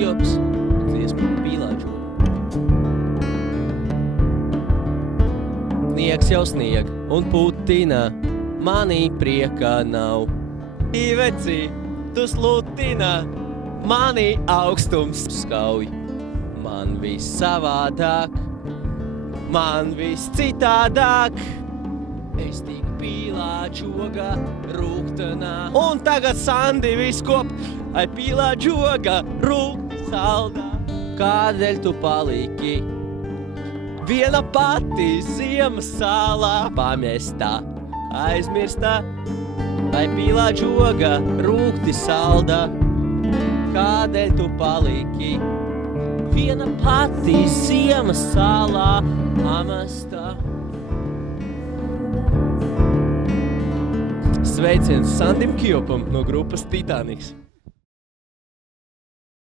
Kjops, dziesma Pīlāģoga. Sniegs jau snieg un putina, manī priekā nav. Veci, tu slutina, manī augstums skauj. Man viss savādāk, man viss citādāk. Es tik Pīlāģoga rūgtenā. Un tagad Sandi viss kop, ai Pīlāģoga rūgti saldā. Kādēļ tu paliki viena pati ziemas salā pamestā, aizmirstā? Ai Pīlāģoga rūgti saldā. Kādēļ tu paliki viena pati ziemas salā pamestā? Sveiciens Sandim Kjopam no grupas Titaniks.